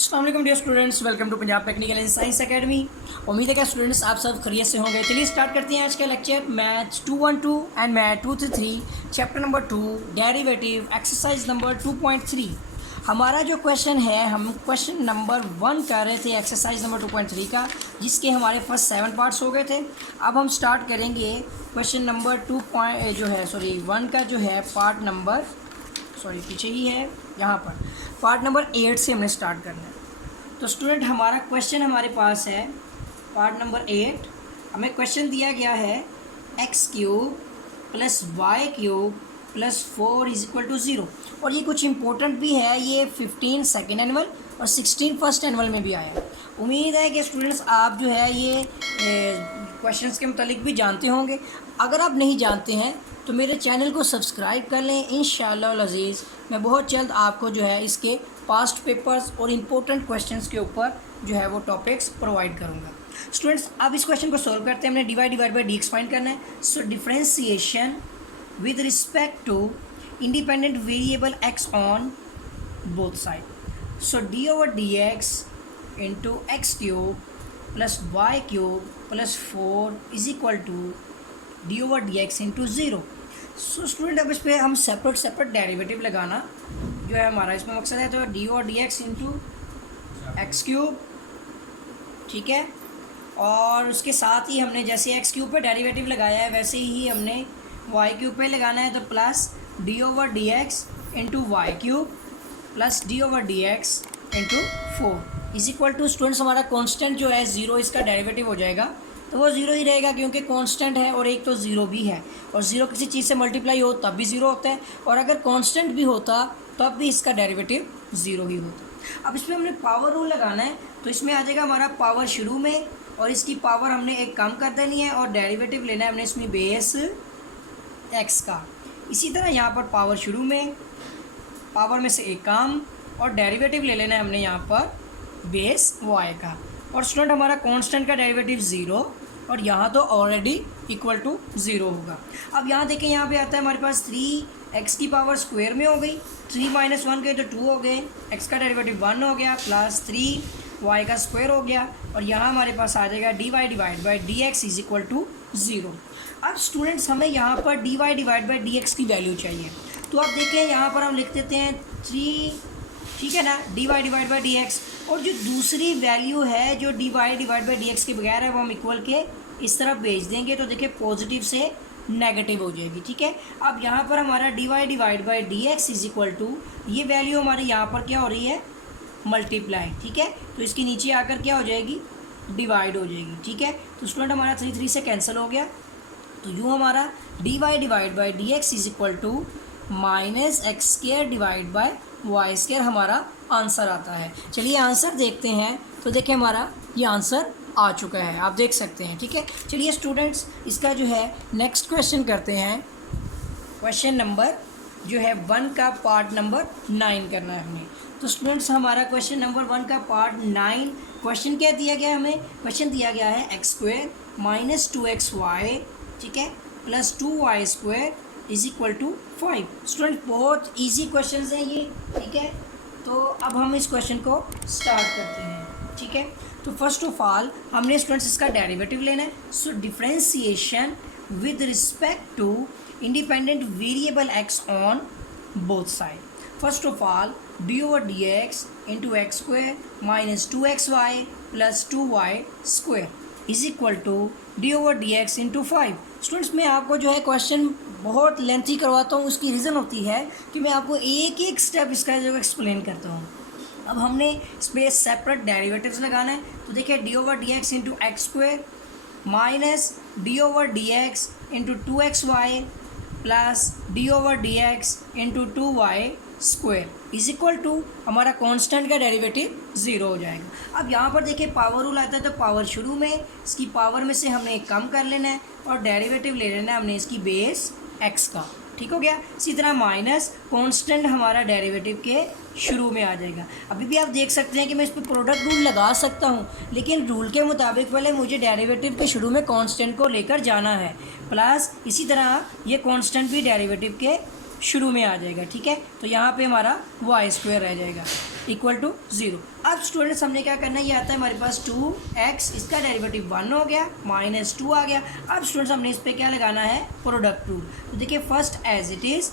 अस्सलाम वालेकुम dear students, welcome to Punjab technical and science academy. उम्मीद है कि स्टूडेंट्स आप सब खैरियत से होंगे। चलिए स्टार्ट करते हैं आज का lecture math 212 and math 233 chapter number 2 derivative exercise number 2.3। हमारा जो क्वेश्चन है, हम क्वेश्चन नंबर 1 कर रहे थे एक्सरसाइज नंबर 2.3 का, जिसके हमारे फर्स्ट 7 पार्ट्स हो गए थे। अब हम स्टार्ट करेंगे क्वेश्चन नंबर 1 का जो है पार्ट नंबर पीछे ही है, यहाँ पर पार्ट नंबर 8 से हमने स्टार्ट करना है। तो स्टूडेंट हमारा क्वेश्चन हमारे पास है पार्ट नंबर 8। हमें क्वेश्चन दिया गया है x³ + y³ + 4 = 0। और ये कुछ इंपॉर्टेंट भी है, ये 15 सेकेंड एनुअल और 16 फर्स्ट एनुअल में भी आया है। उम्मीद है कि स्टूडेंट्स आप जो है ये क्वेश्चंस के मुतालिक भी जानते होंगे। अगर आप नहीं जानते हैं तो मेरे चैनल को सब्सक्राइब कर लें। इंशाअल्लाह अज़ीज़ मैं बहुत जल्द आपको जो है इसके पास्ट पेपर्स और इम्पोर्टेंट क्वेश्चंस के ऊपर जो है वो टॉपिक्स प्रोवाइड करूँगा। स्टूडेंट्स अब इस क्वेश्चन को सॉल्व करते हैं। हमने divide by D X find करना है। So differentiation with respect to independent variable x on both side. So d/dx into x³ + y³ + 4 = d/dx into 0। So student अब इस पर हम सेपरेट डेरिवेटिव लगाना जो है हमारा इसमें मकसद है। तो d/dx इंटू x³, ठीक है। और उसके साथ ही हमने जैसे x³ पे डेरिवेटिव लगाया है वैसे ही हमने y³ पे लगाना है। तो plus d/dx into y³ + d/dx into 4 = students हमारा कांस्टेंट जो है 0, इसका डेरिवेटिव हो जाएगा तो वो 0 ही रहेगा, क्योंकि कांस्टेंट है और एक तो 0 भी है। और 0 किसी चीज़ से मल्टीप्लाई हो तब भी 0 होता है, और अगर कांस्टेंट भी होता तब भी इसका डेरिवेटिव 0 ही होता। अब इसमें हमने पावर रूल लगाना है, तो इसमें आ जाएगा हमारा पावर शुरू में और इसकी पावर हमने एक कम कर देनी है और डेरिवेटिव लेना है हमने इसमें बेस x का। इसी तरह यहाँ पर पावर शुरू में, पावर में से एक कम और डेरिवेटिव ले लेना है हमने यहाँ पर बेस y का। और स्टूडेंट हमारा कांस्टेंट का डेरिवेटिव 0 और यहाँ तो ऑलरेडी इक्वल टू 0 होगा। अब यहाँ देखें, यहाँ पे आता है हमारे पास 3x² में हो गई, 3 - 1 गए तो 2 हो गए, x का डेरिवेटिव 1 हो गया प्लस 3y का स्क्वायर हो गया। और यहाँ हमारे पास आ जाएगा dy/dx = 0। अब स्टूडेंट्स हमें यहाँ पर dy/dx की वैल्यू चाहिए। तो आप देखें यहाँ पर हम लिख देते हैं 3, ठीक है ना, dy/dx। और जो दूसरी वैल्यू है जो dy/dx के बगैर है वो हम इक्वल के इस तरफ भेज देंगे, तो देखिए पॉजिटिव से नेगेटिव हो जाएगी, ठीक है। अब यहाँ पर हमारा dy/dx = ये वैल्यू हमारी यहाँ पर क्या हो रही है, मल्टीप्लाई, ठीक है। तो इसके नीचे आकर क्या हो जाएगी, डिवाइड हो जाएगी, ठीक है। तो स्टूडेंट हमारा 3 से कैंसिल हो गया, तो यूँ हमारा dy/dx = -x² हमारा आंसर आता है। चलिए आंसर देखते हैं। तो देखिए हमारा ये आंसर आ चुका है, आप देख सकते हैं, ठीक है। चलिए स्टूडेंट्स इसका जो है नेक्स्ट क्वेश्चन करते हैं। क्वेश्चन नंबर जो है 1 का पार्ट नंबर 9 करना है हमें। तो स्टूडेंट्स हमारा क्वेश्चन नंबर 1 का पार्ट 9 क्वेश्चन क्या दिया गया है हमें, क्वेश्चन दिया गया है x² - 2xy, ठीक है, + 2y² = 5। स्टूडेंट बहुत इजी क्वेश्चन हैं ये, ठीक है। तो अब हम इस क्वेश्चन को स्टार्ट करते हैं, ठीक है। तो फर्स्ट ऑफ ऑल हमने स्टूडेंट्स इसका डेरिवेटिव लेना है। So differentiation with respect to independent variable x on both side. First of all d/dx into x² - 2xy + 2y² = d/dx into 5। Students मैं आपको जो है क्वेश्चन बहुत लेंथी करवाता हूँ, उसकी रीज़न होती है कि मैं आपको एक एक स्टेप इसका जो एक्सप्लेन करता हूँ। अब हमने इस पर सेपरेट डेरिवेटिव्स लगाना है। तो देखिए d/dx into x² - d/dx into 2xy + d/dx into 2y² = हमारा कांस्टेंट का डेरिवेटिव 0 हो जाएगा। अब यहाँ पर देखिए पावर रूल आता है, तो पावर शुरू में, इसकी पावर में से हमने एक कम कर लेना है और डेरिवेटिव ले लेना है हमने इसकी बेस x का, ठीक हो गया। इसी तरह माइनस कांस्टेंट हमारा डेरिवेटिव के शुरू में आ जाएगा। अभी भी आप देख सकते हैं कि मैं इस पर प्रोडक्ट रूल लगा सकता हूँ, लेकिन रूल के मुताबिक पहले मुझे डेरिवेटिव के शुरू में कांस्टेंट को लेकर जाना है, प्लस इसी तरह ये कांस्टेंट भी डेरिवेटिव के शुरू में आ जाएगा, ठीक है। तो यहाँ पे हमारा वाई स्क्वायर रह जाएगा इक्वल टू 0। अब स्टूडेंट्स हमने क्या करना है, ये आता है हमारे पास 2x, इसका डेरिवेटिव 1 हो गया, माइनस 2 आ गया। अब स्टूडेंट्स हमने इस पर क्या लगाना है, प्रोडक्ट रूल। तो देखिए first as it is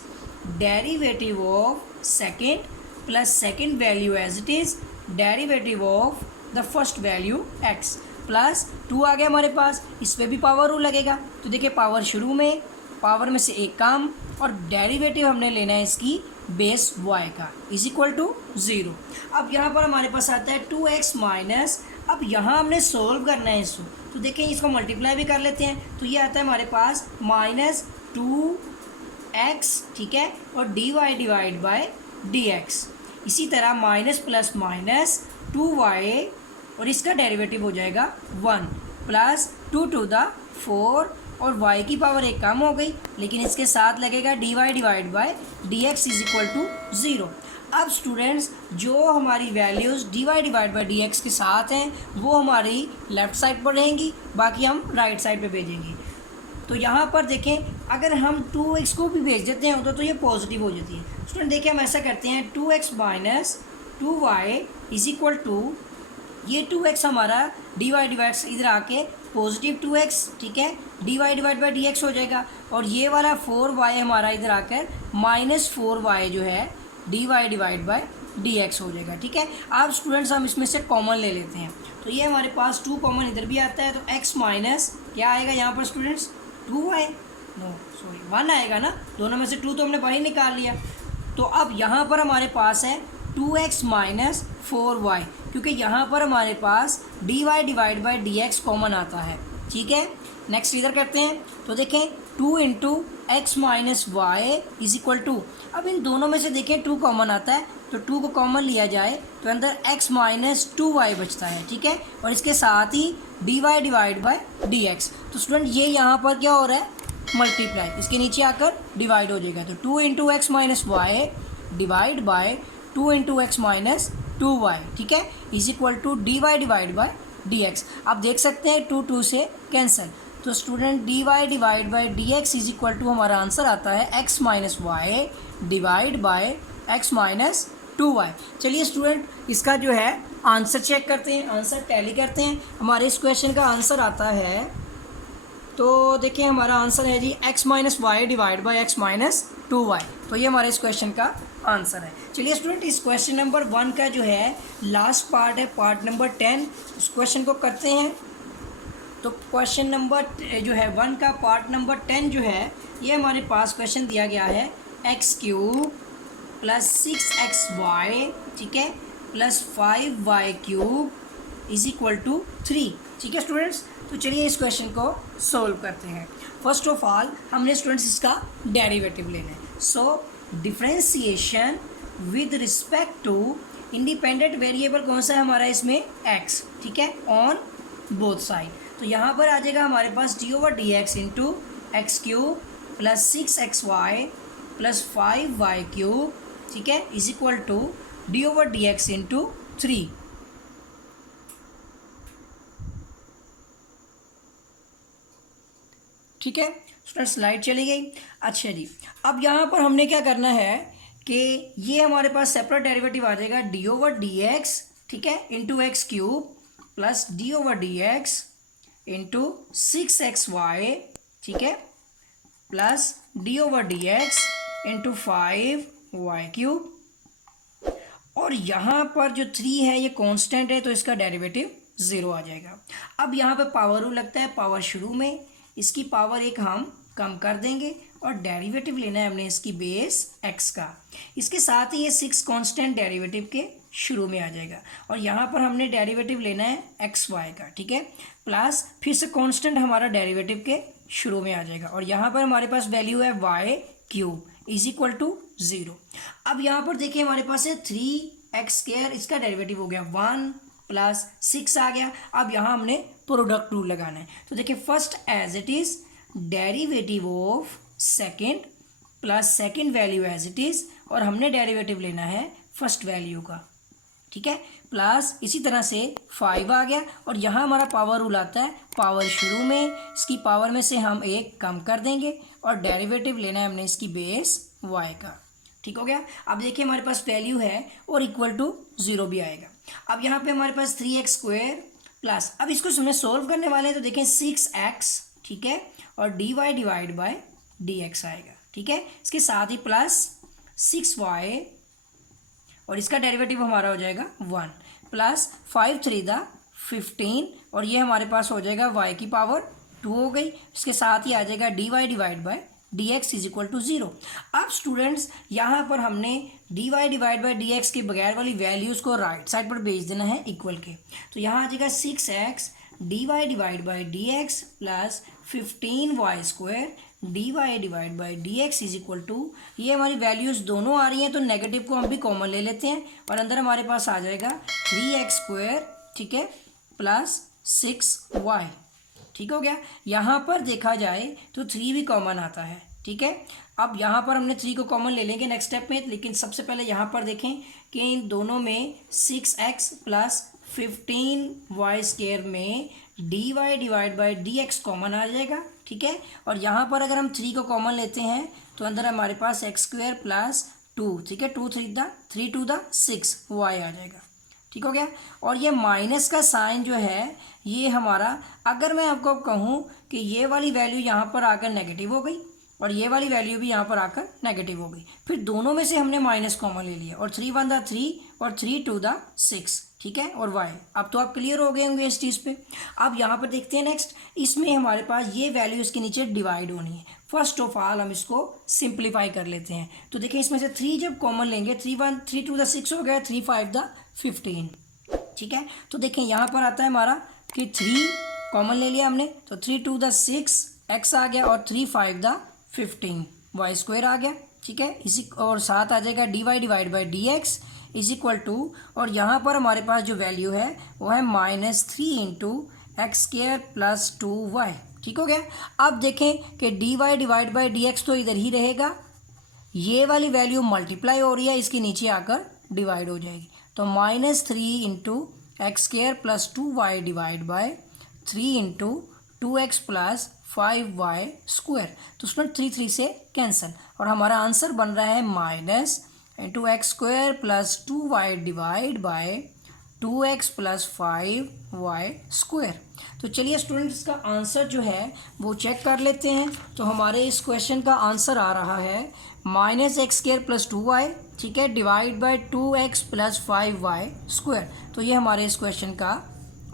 derivative of second plus second value as it is derivative of the first value x plus 2 आ गया हमारे पास, इस पर भी पावर रूल लगेगा। तो देखिए पावर शुरू में, पावर में से एक कम, और डेरिवेटिव हमने लेना है इसकी बेस y का इज इक्वल टू 0। अब यहाँ पर हमारे पास आता है 2x माइनस, अब यहाँ हमने सोल्व करना है इसको, तो देखें इसको मल्टीप्लाई भी कर लेते हैं। तो ये आता है हमारे पास माइनस 2x, ठीक है, और dy डिवाइड बाय dx। इसी तरह माइनस प्लस माइनस 2y, और इसका डेरिवेटिव हो जाएगा 1 प्लस 2 टू द 4, और y की पावर एक कम हो गई, लेकिन इसके साथ लगेगा dy divide by dx is equal to 0। अब स्टूडेंट्स जो हमारी values dy divide by dx के साथ हैं वो हमारी लेफ़्ट साइड पर रहेंगी, बाकी हम राइट साइड पे भेजेंगे। तो यहाँ पर देखें अगर हम 2x को भी भेज देते हैं तो ये पॉजिटिव हो जाती है। स्टूडेंट देखिए हम ऐसा करते हैं 2x minus 2y is equal to, ये 2x हमारा dy डिवाइड से इधर आके पॉजिटिव 2x, ठीक है, dy डिवाइड बाई dx हो जाएगा, और ये वाला 4y हमारा इधर आकर माइनस 4y जो है dy डिवाइड बाई dx हो जाएगा, ठीक है। अब स्टूडेंट्स हम इसमें से कॉमन ले लेते हैं, तो ये हमारे पास 2 कॉमन इधर भी आता है, तो x माइनस क्या आएगा यहाँ पर स्टूडेंट्स, 2y, नो सॉरी 1 आएगा ना, दोनों में से 2 तो हमने बाहर निकाल लिया। तो अब यहाँ पर हमारे पास है 2x माइनस 4y, क्योंकि यहाँ पर हमारे पास dy divide by dx common आता है, ठीक है। नेक्स्ट इधर करते हैं, तो देखें 2 into x minus y is equal to, अब इन दोनों में से देखें 2 कॉमन आता है, तो 2 को कॉमन लिया जाए तो अंदर x माइनस 2y बचता है, ठीक है, और इसके साथ ही dy डिवाइड बाई dx। तो स्टूडेंट ये यहाँ पर क्या हो रहा है, मल्टीप्लाई, इसके नीचे आकर डिवाइड हो जाएगा, तो 2 into x minus y divide by 2 into x minus 2y, ठीक है, is equal to dy divide by dx। आप देख सकते हैं 2 2 से कैंसिल, तो student dy divide by dx is equal to हमारा आंसर आता है x minus y divide by x minus 2y। चलिए स्टूडेंट इसका जो है आंसर चेक करते हैं, आंसर टैली करते हैं। हमारे इस क्वेश्चन का आंसर आता है, तो देखिए हमारा आंसर है जी x minus y divide by x minus 2y। तो ये हमारे इस क्वेश्चन का आंसर है। चलिए स्टूडेंट इस क्वेश्चन नंबर 1 का जो है लास्ट पार्ट है, पार्ट नंबर 10, उस क्वेश्चन को करते हैं। तो क्वेश्चन नंबर जो है 1 का पार्ट नंबर 10 जो है, ये हमारे पास क्वेश्चन दिया गया है एक्स क्यूब प्लस 6xy, ठीक है, plus 5y cube is equal to 3, ठीक है स्टूडेंट्स। तो चलिए इस क्वेश्चन को सोल्व करते हैं। फर्स्ट ऑफ ऑल हमने स्टूडेंट्स इसका डेरिवेटिव लेना है। So differentiation with respect to independent variable कौन सा है हमारा इसमें, x, ठीक है, ऑन बोथ साइड। तो यहाँ पर आ जाएगा हमारे पास D over D X into X cube plus 6xy plus 5y cube, ठीक है, is equal to D over D X into 3। ठीक है स्टूडेंट, स्लाइड चली गई। अच्छा जी, अब यहाँ पर हमने क्या करना है कि ये हमारे पास सेपरेट डेरिवेटिव आ जाएगा डी ओवर डी एक्स, ठीक है, into X cube plus D over D X into 6xy, ठीक है, plus D over D X into 5y cube, और यहाँ पर जो 3 है ये कांस्टेंट है तो इसका डेरिवेटिव 0 आ जाएगा। अब यहाँ पे पावर रूल लगता है, पावर शुरू में, इसकी पावर एक हम कम कर देंगे और डेरिवेटिव लेना है हमने इसकी बेस x का, इसके साथ ही ये 6 कांस्टेंट डेरिवेटिव के शुरू में आ जाएगा, और यहाँ पर हमने डेरिवेटिव लेना है xy का, ठीक है, प्लस फिर से कांस्टेंट हमारा डेरिवेटिव के शुरू में आ जाएगा, और यहाँ पर हमारे पास वैल्यू है y cube is equal to 0। अब यहाँ पर देखिए हमारे पास है 3x², इसका डेरिवेटिव हो गया 1 प्लस 6 आ गया। अब यहाँ हमने प्रोडक्ट रूल लगाना है, तो देखिए first as it is derivative of second plus second value as it is, और हमने डेरिवेटिव लेना है फर्स्ट वैल्यू का, ठीक है, प्लस इसी तरह से 5 आ गया, और यहाँ हमारा पावर रूल आता है, पावर शुरू में, इसकी पावर में से हम एक कम कर देंगे और डेरिवेटिव लेना है हमने इसकी बेस वाई का। ठीक हो गया। अब देखिए हमारे पास वैल्यू है और इक्वल टू 0 भी आएगा। अब यहाँ पे हमारे पास 3x स्क्वायर प्लस, अब इसको हमने सोल्व करने वाले हैं तो देखें 6x, ठीक है, और dy डिवाइड बाय dx आएगा। ठीक है, इसके साथ ही प्लस 6y और इसका डेरिवेटिव हमारा हो जाएगा 1 प्लस 5 3 द 15 और ये हमारे पास हो जाएगा y की पावर 2 हो गई। इसके साथ ही आ जाएगा dy divide by dx is equal to 0। अब स्टूडेंट्स यहाँ पर हमने dy डिवाइड बाय dx के बगैर वाली वैल्यूज़ को राइट साइड पर भेज देना है इक्वल के। तो यहाँ आ जाएगा 6x dy divide by dx plus 15y square dy divide by dx is equal to, ये हमारी वैल्यूज़ दोनों आ रही हैं तो नेगेटिव को हम भी कॉमन ले लेते हैं और अंदर हमारे पास आ जाएगा 3x स्क्वायर, ठीक है, प्लस 6y। ठीक हो गया। यहाँ पर देखा जाए तो 3 भी कॉमन आता है। ठीक है, अब यहाँ पर हमने 3 को कॉमन ले लेंगे नेक्स्ट स्टेप में, लेकिन सबसे पहले यहाँ पर देखें कि इन दोनों में 6x प्लस 15y स्क्वायर में dy divide by dx common आ जाएगा। ठीक है, और यहाँ पर अगर हम 3 को कॉमन लेते हैं तो अंदर हमारे पास x स्क्वायर प्लस 2, ठीक है, 3 टू द 6y आ जाएगा। ठीक हो गया। और ये माइनस का साइन जो है ये हमारा, अगर मैं आपको कहूँ कि ये वाली वैल्यू यहाँ पर आकर नेगेटिव हो गई और ये वाली वैल्यू भी यहाँ पर आकर नेगेटिव हो गई, फिर दोनों में से हमने माइनस कॉमन ले लिया और 3 1 द 3 और 3 2 द 6, ठीक है, और y। अब तो आप क्लियर हो गए होंगे इस चीज़ पे। अब यहाँ पर देखते हैं नेक्स्ट, इसमें हमारे पास ये वैल्यू इसके नीचे डिवाइड होनी है। फर्स्ट ऑफ ऑल हम इसको सिंप्लीफाई कर लेते हैं। तो देखिए इसमें से 3 जब कॉमन लेंगे, 3 2 द 6 हो गया, 3 5 द 15। ठीक है, तो देखें यहाँ पर आता है हमारा कि 3 कॉमन ले लिया हमने तो 3 2 द 6 x आ गया और 3 5 द 15 y स्क्वायर आ गया। ठीक है, इसी और साथ आ जाएगा dy divide by dx is equal to, और यहाँ पर हमारे पास जो वैल्यू है वो है -3 into x square plus 2y। ठीक हो गया। अब देखें कि dy डिवाइड बाई dx तो इधर ही रहेगा, ये वाली वैल्यू मल्टीप्लाई हो रही है, इसके नीचे आकर डिवाइड हो जाएगी। तो -3 into x square plus 2y divide by 3 into 2x plus 5y square. तो उसमें 3 से कैंसिल और हमारा आंसर बन रहा है minus into x square plus 2y divide by 2x plus 5y square. तो चलिए स्टूडेंट्स इसका आंसर जो है वो चेक कर लेते हैं। तो हमारे इस क्वेश्चन का आंसर आ रहा है -x स्क्वायर प्लस 2y, ठीक है, divide by 2x plus 5y square. तो ये हमारे इस क्वेश्चन का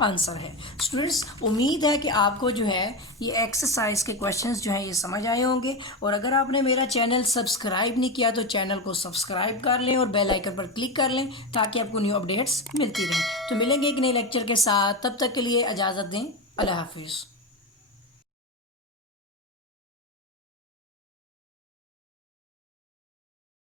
आंसर है। स्टूडेंट्स उम्मीद है कि आपको जो है ये एक्सरसाइज के क्वेश्चंस जो हैं ये समझ आए होंगे, और अगर आपने मेरा चैनल सब्सक्राइब नहीं किया तो चैनल को सब्सक्राइब कर लें और बेल आइकन पर क्लिक कर लें ताकि आपको न्यू अपडेट्स मिलती रहें। तो मिलेंगे एक नए लेक्चर के साथ, तब तक के लिए इजाज़त दें। अल्लाह हाफिज़।